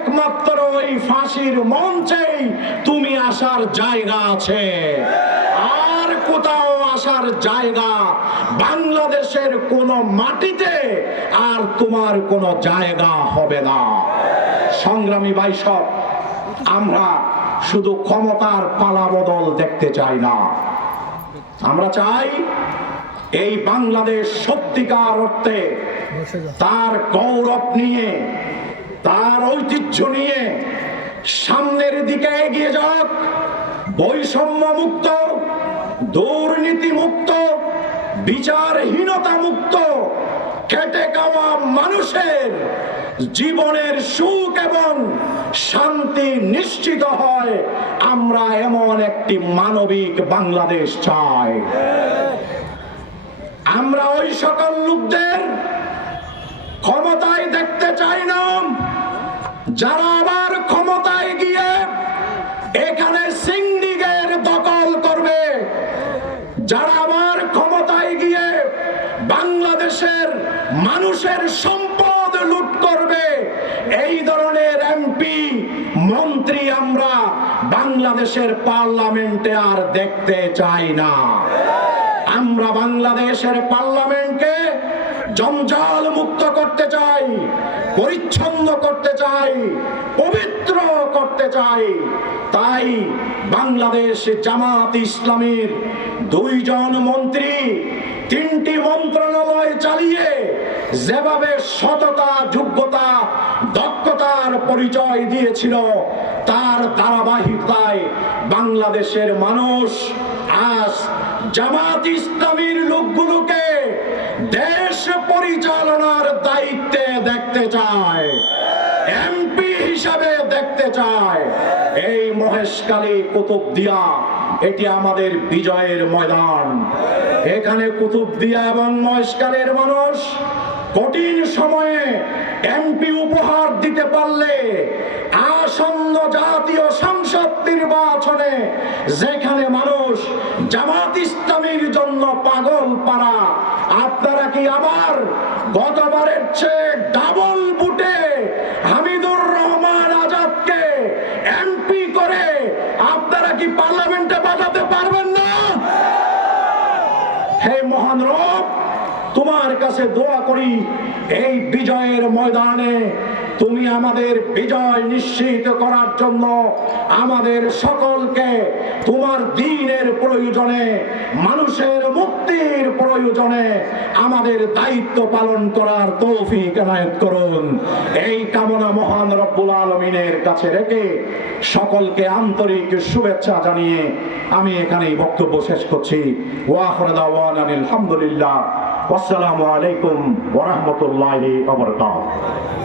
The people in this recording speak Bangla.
একমাত্র এই ফাঁসির মঞ্চেই তুমি আসার জায়গা আছে, আর কোথাও আসার জায়গা বাংলাদেশের কোন মাটিতে আর তোমার কোন জায়গা হবে না। সংগ্রামী ভাইসব, আমরা শুধু ক্ষমতার পালাবদল দেখতে চাই না, আমরা চাই এই বাংলাদেশ সত্যিকার অর্থে তার গৌরব নিয়ে, তার ঐতিহ্য নিয়ে সামনের দিকে এগিয়ে যাক, বৈষম্য মুক্ত, দুর্নীতি মুক্ত, বিচারহীনতা মুক্ত, খেটে খাওয়া মানুষের জীবনের সুখ এবং শান্তি নিশ্চিত হয়। আমরা এমন একটি মানবিক বাংলাদেশ চাই। আমরা ওই সকল লোকদের ক্ষমতায় দেখতে চাই না যারা আবার ক্ষমতায় গিয়ে এখানে সিন্ডিকেট দখল করবে, যারা আবার ক্ষমতায় গিয়ে বাংলাদেশের মানুষের সম্পদ লুট করবে। এই ধরনের এমপি মন্ত্রী আমরা বাংলাদেশের পার্লামেন্টে আর দেখতে চাই না। আমরা বাংলাদেশের পার্লামেন্টকে জঞ্জাল মুক্ত করতে চাই, পরিচ্ছন্ন করতে চাই, পবিত্র করতে চাই। তাই বাংলাদেশ জামাত ইসলামীর 2 জন মন্ত্রী 3টি মন্ত্রণালয় চালিয়ে যেভাবে সততা, যোগ্যতা, দক্ষতার পরিচয় দিয়েছিল, তার ধারাবাহিকতায় বাংলাদেশের মানুষ আজ জামাত ইসলামীর লোকগুলোকে দেশ পরিচালনার দায়িত্বে দেখতে চায়, এমপি হিসাবে দেখতে চায়। এই মহেশখালী, কুতুবদিয়া, এটি আমাদের বিজয়ের ময়দান। এখানে কুতুবদিয়া এবং মহেশখালীর মানুষ কঠিন সময়ে এমপি উপহার দিতে পারলে আসন্ন জাতীয় সংসদ নির্বাচনে যেখানে মানুষ জামাত ইসলামীর জন্য পাগল পারা, আপনারা কি আবার গতবারের চেয়ে ডাবল বুটে হামিদুর রহমান আজাদকে এমপি করে আপনারা কি পার্লামেন্টে পাঠাতে পারবেন না? হে মহান রব, তোমার কাছে দোয়া করি এই বিজয়ের ময়দানে তুমি আমাদের বিজয় নিশ্চিত করার জন্য আমাদের সকলকে তোমার দ্বীনের প্রয়োজনে, মানুষের মুক্তির প্রয়োজনে আমাদের দায়িত্ব পালন করার তৌফিক এনায়েত করুন। এই কামনা মহান রব্বুল আলামিনের কাছে রেখে সকলকে আন্তরিক শুভেচ্ছা জানিয়ে আমি এখানেই বক্তব্য শেষ করছি। ওয়া আখিরু দাওয়ানা আলহামদুলিল্লাহ। আসসালামু আলাইকুম ওয়া রাহমাতুল্লাহি ওয়া বারাকাতুহু।